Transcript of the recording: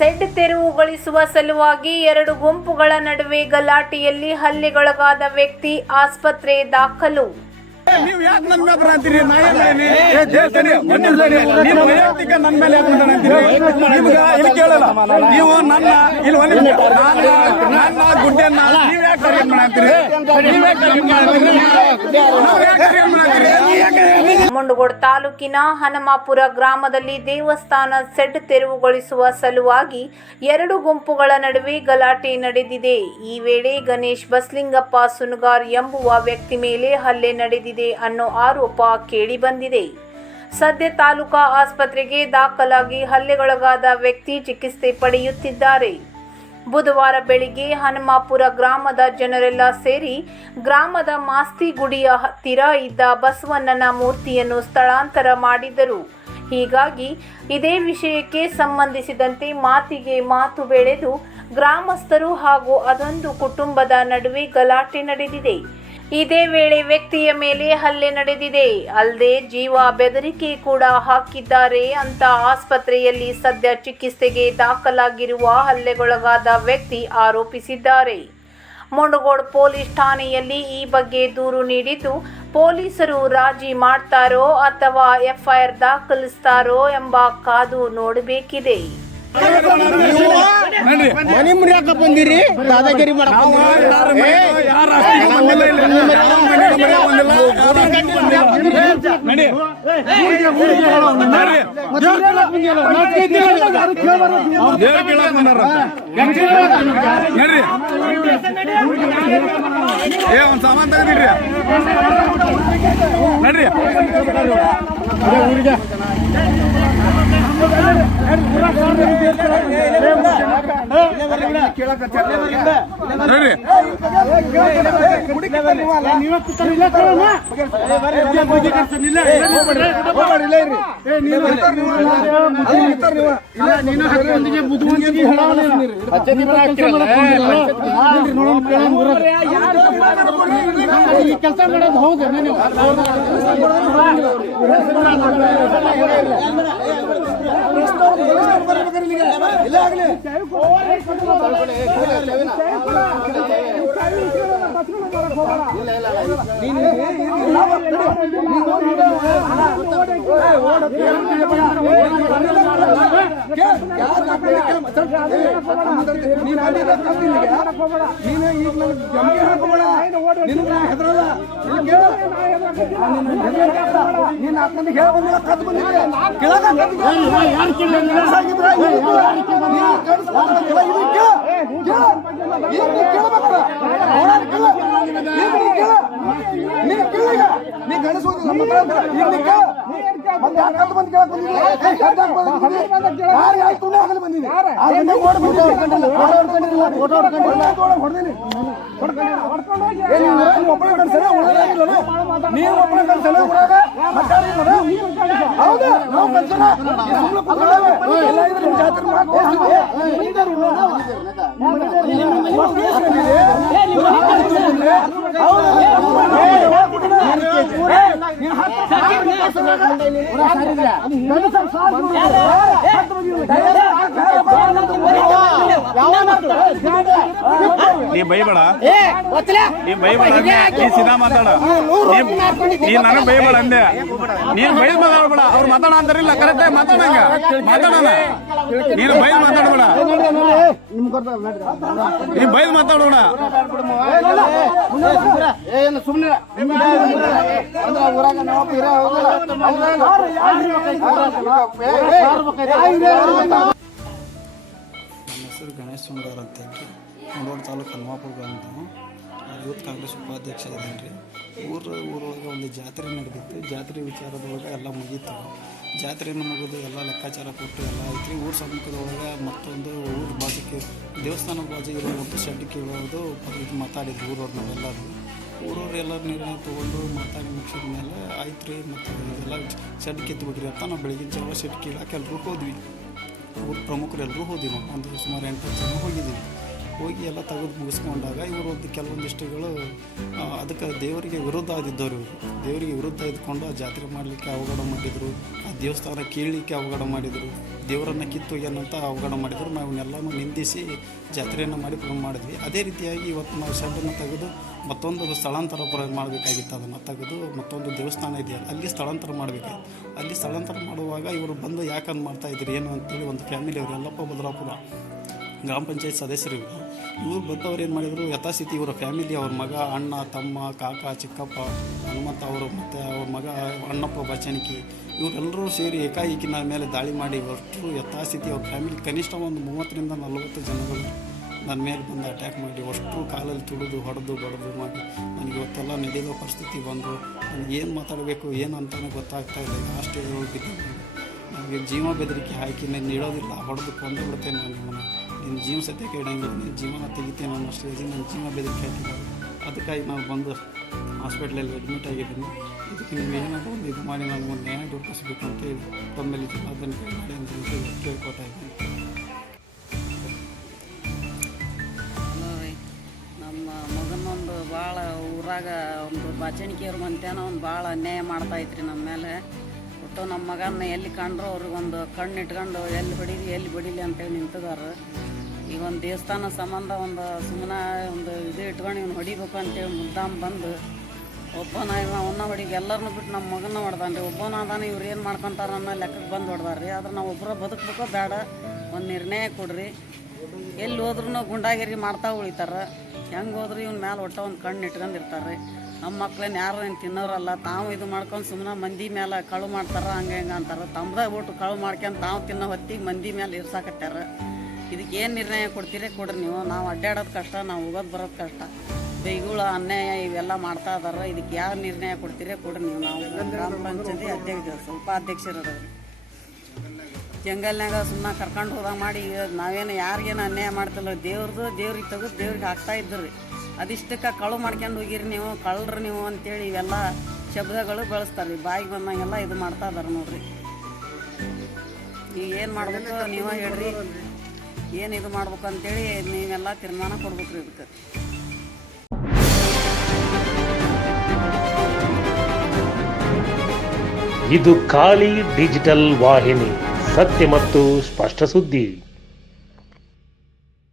Shed ತೆರವುಗೊಳಿಸುವ ಸಲುವಾಗಿ ಎರಡು ಗುಂಪುಗಳ ನಡುವೆ ಗಲಾಟೆಯಲ್ಲಿ ಹಲ್ಲೆಗೊಳಗಾದ ವ್ಯಕ್ತಿ ಆಸ್ಪತ್ರೆ ದಾಖಲು ನೀವು ಯಾಕೆ ನನ್ನ ಮೇಲೆ ಬರಂತೀರಿ ನಾ ಏನ್. ವೈಯಕ್ತಿಕ ನನ್ನ ಮೇಲೆ ಯಾಕೆ ಅಂತೀರಿ? ಇಲ್ಲಿ ಕೇಳಲ್ಲ ನೀವು ನನ್ನ, ಇಲ್ಲಿ ನಿಮಿಷ ನನ್ನ ಗುಡ್ಡೆಯನ್ನ ಮುಂಡಗೋಡ್ ತಾಲೂಕಿನ ಹನಮಾಪುರ ಗ್ರಾಮದಲ್ಲಿ ದೇವಸ್ಥಾನ ಸೆಡ್ ತೆರವುಗೊಳಿಸುವ ಸಲುವಾಗಿ ಎರಡು ಗುಂಪುಗಳ ನಡುವೆ ಗಲಾಟೆ ನಡೆದಿದೆ. ಈ ವೇಳೆ ಗಣೇಶ್ ಬಸ್ಲಿಂಗಪ್ಪ ಸುನಗಾರ್ ಎಂಬುವ ವ್ಯಕ್ತಿ ಮೇಲೆ ಹಲ್ಲೆ ನಡೆದಿದೆ ಅನ್ನೋ ಆರೋಪ ಕೇಳಿಬಂದಿದೆ. ಸದ್ಯ ತಾಲೂಕಾ ಆಸ್ಪತ್ರೆಗೆ ದಾಖಲಾಗಿ ಹಲ್ಲೆಗೊಳಗಾದ ವ್ಯಕ್ತಿ ಚಿಕಿತ್ಸೆ ಪಡೆಯುತ್ತಿದ್ದಾರೆ. ಬುಧವಾರ ಬೆಳಿಗ್ಗೆ ಹನುಮಾಪುರ ಗ್ರಾಮದ ಜನರೆಲ್ಲ ಸೇರಿ ಗ್ರಾಮದ ಮಾಸ್ತಿ ಗುಡಿಯ ಹತ್ತಿರ ಇದ್ದ ಬಸವಣ್ಣನ ಮೂರ್ತಿಯನ್ನು ಸ್ಥಳಾಂತರ ಮಾಡಿದರು. ಹೀಗಾಗಿ ಇದೇ ವಿಷಯಕ್ಕೆ ಸಂಬಂಧಿಸಿದಂತೆ ಮಾತಿಗೆ ಮಾತು ಬೆಳೆದು ಗ್ರಾಮಸ್ಥರು ಹಾಗೂ ಅದೊಂದು ಕುಟುಂಬದ ನಡುವೆ ಗಲಾಟೆ ನಡೆದಿದೆ. ಇದೇ ವೇಳೆ ವ್ಯಕ್ತಿಯ ಮೇಲೆ ಹಲ್ಲೆ ನಡೆದಿದೆ ಅಲ್ಲದೆ ಜೀವ ಬೆದರಿಕೆ ಕೂಡ ಹಾಕಿದ್ದಾರೆ ಅಂತ ಆಸ್ಪತ್ರೆಯಲ್ಲಿ ಸದ್ಯ ಚಿಕಿತ್ಸೆಗೆ ದಾಖಲಾಗಿರುವ ಹಲ್ಲೆಗೊಳಗಾದ ವ್ಯಕ್ತಿ ಆರೋಪಿಸಿದ್ದಾರೆ ಮುಂಡಗೋಡ್ ಪೊಲೀಸ್ ಠಾಣೆಯಲ್ಲಿ ಈ ಬಗ್ಗೆ ದೂರು ನೀಡಿದ್ದು, ಪೊಲೀಸರು ರಾಜಿ ಮಾಡ್ತಾರೋ ಅಥವಾ ಎಫ್ಐಆರ್ ದಾಖಲಿಸ್ತಾರೋ ಎಂಬ ಕಾದು ನೋಡಬೇಕಿದೆ. ಮನಿ ಮುರಿಯಾಕ ಬಂದಿರಿ ದಾದಾಗಿರಿ ಮಾಡಕ್ ಈ ಕೆಲಸ ಮಾಡೋದು ಹೌದೇನೆ ನೀವು ನೀನೇ ಈಗ ನಮ್ಗೆ ಮನೆಗೂ ಯಾರ ಹೇಳ ಬಂದಿಲ್ಲ ಇಲ್ಲಿ. ಯಾರ ಮನೆಗೂ ಮನೆಗೂ ಬಂದಿಲ್ಲ. ಯಾರ ಆಸ್ತಿಗೂ ಬಂದಿಲ್ಲ. ನಡಿ. ನಡ್ರಿ. ದೇವ್ರ ಕೇಳಕ್ ಬಂದಾರ. ನಡ್ರಿ. ಏ ಒಂದ್ ಸಾಮಾನ್ ತೆಗೆದಿಡ್ರಿ ನಡ್ರಿ ನಡ್ರಿ ಕೆಲಸ ಮಾಡೋದು ಹೌದು ನೀವು ನೀವು ಒಬ್ಬನೇ ಕಳ್ಸಲ್ಲ? ಊರಾಗ ಹೌದಾ ನಾವು ಕಳ್ಸಲ್ಲ. ಸುಮ್ಮನೆ ಕೂತ್ಕೊಳ್ಳೋವೆ. ಎಲ್ಲ ಇದ್ರೆ ನಿಮ್ ಜಾತ್ರೆ ಮಾಡಕ್ ನೀ ಬೈಬೇಡ. ನೀ ಬೈಬೇಡ. ನೀ ಸೀದಾ ಮಾತಾಡ. ನೀ- ನನಗ್ ಬೈಬೇಡ ಅಂದೆ. ನೀನ್ ಬೈದ್ ಮಾತಾಡ್ಬೇಡ. ಅವ್ರು ಮಾತಾಡ ಅಂತಾರಿಲ್ಲ ಕರೆಕ್ಟ್ ಆಗಿ ಮಾತಾಡಂಗ. ಮಾತಾಡೋಣ. ನೀನು ಬೈದ್ ಮಾತಾಡ್ಬೇಡ ಬೈದ್ ಮಾತಾಡೋಣ. ಏನು ನನ್ನ ಹೆಸರು ಗಣೇಶ್ ಸುಂದರ್ ಅಂತ ಹೇಳಿ ಮುಂಡೋಡ್ ತಾಲೂಕು ಹನುಮಾಪುರ ಗ್ರಾಮದ ಯೂತ್ ಕಾಂಗ್ರೆಸ್ ಉಪಾಧ್ಯಕ್ಷ ಇದ್ದೀನಿ ರೀ ಊರು ಊರೊಳಗೆ ಒಂದು ಜಾತ್ರೆ ನಡೆದಿತ್ತು. ಜಾತ್ರೆ ವಿಚಾರದೊಳಗೆ ಎಲ್ಲ ಮುಗೀತು. ಜಾತ್ರೆಯನ್ನು ಮುಗಿದು ಎಲ್ಲ ಲೆಕ್ಕಾಚಾರ ಕೊಟ್ಟು ಎಲ್ಲ ಐತ್ರಿ. ಊರು ಸಮ್ಮುಖದೊಳಗೆ ಮತ್ತೊಂದು ಊರು ಬಾಜಿಗೆ ದೇವಸ್ಥಾನ ಬಾಜಿ ಇರೋ ಒಂದು ಶೆಡ್ ಕೇಳೋದು ಇದು ಮಾತಾಡಿದ್ರು ಊರವ್ರು ನಾವೆಲ್ಲರೂ. ಊರವ್ರು ಎಲ್ಲರೂ ನಿರ್ಣಯ ತೊಗೊಂಡು ಮಾತಾಡಿ ಮುಗಿಸಿದ ಮೇಲೆ ಆಯ್ತು ರೀ ಮತ್ತು ಇದೆಲ್ಲ ಶೆಡ್ ಕಿತ್ಬಿಟ್ರಿ ಅಂತ ನಾವು ಬೆಳಗ್ಗೆ ಜಾವ ಶೆಡ್ ಕೀಳಕ್ಕೆ ಎಲ್ಲರೂ ಹೋದ್ವಿ. ಊರು ಪ್ರಮುಖರು ಎಲ್ಲರೂ ಹೋದ್ವಿ. ನಾವು ಒಂದು ಸುಮಾರು ಎಂಟು ಜನ ಹೋಗಿದ್ದೀವಿ. ಹೋಗಿ ಎಲ್ಲ ತೆಗೆದು ಮುಗಿಸ್ಕೊಂಡಾಗ ಇವರು ಕೆಲವೊಂದಿಷ್ಟುಗಳು ಅದಕ್ಕೆ ದೇವರಿಗೆ ವಿರುದ್ಧ ಆಗಿದ್ದವರು ಇವರು. ದೇವರಿಗೆ ವಿರುದ್ಧ ಇದ್ಕೊಂಡು ಆ ಜಾತ್ರೆ ಮಾಡಲಿಕ್ಕೆ ಅವಘಡ ಮಾಡಿದರು, ಆ ದೇವಸ್ಥಾನ ಕೇಳಲಿಕ್ಕೆ ಅವಘಡ ಮಾಡಿದರು, ದೇವರನ್ನು ಕಿತ್ತೊಯ್ಯನಂತ ಅವಘಡ ಮಾಡಿದರು, ನಾವು ಇವನ್ನೆಲ್ಲನೂ ನಿಂದಿಸಿ ಜಾತ್ರೆಯನ್ನು ಮಾಡಿ ಪ್ರಮಾಣ ಮಾಡಿದ್ವಿ. ಅದೇ ರೀತಿಯಾಗಿ ಇವತ್ತು ನಾವು ಶೆಡ್ಡನ್ನು ತೆಗೆದು ಮತ್ತೊಂದು ಸ್ಥಳಾಂತರ ಮಾಡಬೇಕಾಗಿತ್ತು ಅದನ್ನು ತೆಗೆದು ಮತ್ತೊಂದು ದೇವಸ್ಥಾನ ಇದೆಯಲ್ಲ, ಅಲ್ಲಿ ಸ್ಥಳಾಂತರ ಮಾಡಬೇಕಾಗಿತ್ತು. ಅಲ್ಲಿ ಸ್ಥಳಾಂತರ ಮಾಡುವಾಗ ಇವರು ಬಂದು ಯಾಕಂದು ಮಾಡ್ತಾ ಇದ್ರು ಏನು ಅಂತೇಳಿ ಒಂದು ಫ್ಯಾಮಿಲಿ ಅವರು, ಯಲ್ಲಪ್ಪ ಬದಲಾಪುರ ಗ್ರಾಮ ಪಂಚಾಯತ್ ಸದಸ್ಯರು ಇವರು ಬಂದವ್ರು ಏನು ಮಾಡಿದರು? ಯಥಾಸ್ಥಿತಿ ಇವರ ಫ್ಯಾಮಿಲಿ ಅವ್ರ ಮಗ, ಅಣ್ಣ, ತಮ್ಮ, ಕಾಕ, ಚಿಕ್ಕಪ್ಪ, ಹನುಮಂತ ಅವರು ಮತ್ತು ಅವ್ರ ಮಗ, ಅಣ್ಣಪ್ಪ ಬಚಣಿಕಿ ಇವರೆಲ್ಲರೂ ಸೇರಿ ಏಕಾಏಕಿನ ಮೇಲೆ ದಾಳಿ ಮಾಡಿ ಅಷ್ಟು ಯಥಾಸ್ಥಿತಿ ಅವ್ರ ಫ್ಯಾಮಿಲಿ ಕನಿಷ್ಠ ಒಂದು ಮೂವತ್ತರಿಂದ ನಲವತ್ತು ಜನಗಳು ನನ್ನ ಮೇಲೆ ಬಂದು ಅಟ್ಯಾಕ್ ಮಾಡಿ ಅಷ್ಟು ಕಾಲಲ್ಲಿ ತುಳಿದು, ಹೊಡೆದು, ಬಡದು ಮಾಡಿ, ನನಗೆ ಇವತ್ತೆಲ್ಲ ನಡೆಯೋ ಪರಿಸ್ಥಿತಿ ಬಂದು, ನನಗೆ ಏನು ಮಾತಾಡಬೇಕು, ಏನು ಅಂತಲೇ ಗೊತ್ತಾಗ್ತಾ ಇಲ್ಲ. ಲಾಸ್ಟ್ ಹೋಗಿದ್ದೆ ನನಗೆ ಜೀವ ಬೆದರಿಕೆ ಹಾಕಿ, ನಾನು ಇಡೋದಿಲ್ಲ, ಹೊಡೆದು ಕೊಂದು ಬಿಡ್ತೇನೆ ನಾನು ನಿಮ್ಮನ್ನು ನಿನ್ನ ಜೀವ ಸತ್ಯಕ್ಕೆ ಇಡಂಗಿಲ್ಲ ನಿನ್ನ ಜೀವನ ತೆಗಿತೇನೆ ಅನ್ನೋ ಸ್ಟೇಜಿಗೆ ನನ್ನ ಜೀವ ಬೆದರಿಕೆ ಹಾಕಿದ್ದಾರೆ ಅದಕ್ಕಾಗಿ ನಾನು ಬಂದು ಹಾಸ್ಪಿಟ್ಲಲ್ಲಿ ಅಡ್ಮಿಟ್ ಆಗಿದ್ದೀನಿ. ಇದಕ್ಕೆ ನೀವು ಏನಾದರೂ ಒಂದು ಇದು ಮಾಡಿ ನನಗೆ ಒಂದು ನ್ಯಾಯ ದೊರಕಿಸ್ಬೇಕು ಅಂತೇಳಿ ತಮ್ಮಲ್ಲಿ ಕೇಳಿ ಮಾಡಿ ಅಂತ ಹೇಳಿ ಕೇಳ್ಕೊತಾ ಇದ್ದೀನಿ. ನಮ್ಮ ಮಗನೊಂದು ಭಾಳ ಊರಾಗ ಒಂದು ಬಾಚಣಿಕೆಯವ್ರ ಮಂತೇನೋ ಒಂದು ಭಾಳ ಅನ್ಯಾಯ ಮಾಡ್ತಾ ರೀ ನಮ್ಮ ಮೇಲೆ. ಒಟ್ಟು ನಮ್ಮ ಮಗನ ಎಲ್ಲಿ ಕಂಡ್ರು ಅವ್ರಿಗೊಂದು ಕಣ್ಣು ಇಟ್ಕೊಂಡು ಎಲ್ಲಿ ಬಡೀಲಿ ಎಲ್ಲಿ ಬಡೀಲಿ ಅಂತೇಳಿ ನಿಂತಿದಾರ ಈಗ ಒಂದು ದೇವಸ್ಥಾನ ಸಂಬಂಧ ಒಂದು ಸುಮ್ಮನೆ ಒಂದು ಇದು ಇಟ್ಕೊಂಡು ಇವ್ನು ಹೊಡಿಬೇಕು ಅಂತೇಳಿ ಮುದ್ದಾಮ್ ಬಂದು. ಒಬ್ಬನ ಇವ ಅವನ್ನ ಹೊಡಿಗೆ ಎಲ್ಲರನ್ನೂ ಬಿಟ್ಟು ನಮ್ಮ ಮಗನ ಹೊಡ್ದಾನ ರೀ ಒಬ್ಬನ ಅದಾನೆ, ಇವ್ರು ಏನು ಮಾಡ್ಕೊಂತಾರ ಅನ್ನೋ ಲೆಕ್ಕಕ್ಕೆ ಬಂದು ಹೊಡ್ದಾರ ರೀ ಆದ್ರೆ ನಾವು ಒಬ್ಬರ ಬದುಕಬೇಕೋ ಬೇಡ ಒಂದು ನಿರ್ಣಯ ಕೊಡ್ರಿ. ಎಲ್ಲಿ ಹೋದ್ರೂ ಗುಂಡಾಗಿರಿ ಮಾಡ್ತಾ ಉಳಿತಾರ. ಹೆಂಗೆ ಹೋದ್ರು ಇವ್ನ ಮ್ಯಾಲೆ ಒಟ್ಟ ಒಂದು ಕಣ್ಣು ಇಟ್ಕೊಂಡಿರ್ತಾರೆ ನಮ್ಮ ಮಕ್ಳನ್ನ ಯಾರು ಏನು ತಿನ್ನೋರಲ್ಲ, ತಾವು ಇದು ಮಾಡ್ಕೊಂಡು ಸುಮ್ಮನೆ ಮಂದಿ ಮೇಲೆ ಕಳು ಮಾಡ್ತಾರೆ, ಹಂಗೆ ಹೆಂಗೆ ಅಂತಾರೆ. ತಮ್ಮದೇ ಒಟ್ಟು ಕಳು ಮಾಡ್ಕೊಂಡು ತಾವು ತಿನ್ನೋ ಹೊತ್ತಿಗೆ ಮಂದಿ ಮೇಲೆ ಇರ್ಸಾಕತ್ಯಾರ. ಇದಕ್ಕೆ ಏನು ನಿರ್ಣಯ ಕೊಡ್ತೀರಿ? ಕೊಡ್ರಿ ನೀವು. ನಾವು ಅಡ್ಡಾಡೋದು ಕಷ್ಟ, ನಾವು ಹೋಗೋದು ಬರೋದು ಕಷ್ಟ. ಬೈಗುಳ ಅನ್ಯಾಯ ಇವೆಲ್ಲ ಮಾಡ್ತಾ ಇದಾರೆ. ಇದಕ್ಕೆ ಯಾರು ನಿರ್ಣಯ ಕೊಡ್ತೀರಿ? ಕೊಡ್ರಿ ನೀವು. ನಾವು ಗ್ರಾಮ ಪಂಚಾಯತಿ ಅಧ್ಯಕ್ಷ ಉಪಾಧ್ಯಕ್ಷರು ಜಂಗಲ್ನಾಗ ಸುಮ್ಮನೆ ಕರ್ಕೊಂಡು ಹೋದಾಗ ಮಾಡಿ ಈಗ ನಾವೇನು ಯಾರಿಗೇನು ಅನ್ಯಾಯ ಮಾಡ್ತಿಲ್ಲ. ದೇವ್ರದ್ದು ದೇವ್ರಿಗೆ ತೆಗೆದು ದೇವ್ರಿಗೆ ಹಾಕ್ತಾ ಇದ್ದರು. ಅದಿಷ್ಟಕ್ಕೆ ಕಳು ಮಾಡ್ಕೊಂಡು ಹೋಗಿರಿ ನೀವು. ಕಳ್ರಿ ನೀವು ಅಂತೇಳಿ ಇವೆಲ್ಲ ಶಬ್ದಗಳು ಬಳಸ್ತಾರೆ ಬಾಯಿಗೆ ಬಂದಾಗೆಲ್ಲ ಇದು ಮಾಡ್ತಾ ಇದಾರೆ ನೋಡ್ರಿ. ಈಗ ಏನು ಮಾಡಬೇಕು? ನೀವೇ ಹೇಳ್ರಿ. ಏನು ಇದು ಮಾಡ್ಬೇಕು ಅಂತೇಳಿ ನೀವೆಲ್ಲ ತೀರ್ಮಾನ ಕೊಡ್ಬೇಕು ರೀ ಇದಕ್ಕೆ. ಇದು ಖಾಲಿ ಡಿಜಿಟಲ್ ವಾಹಿನಿ, ಸತ್ಯ ಮತ್ತು ಸ್ಪಷ್ಟ ಸುದ್ದಿ.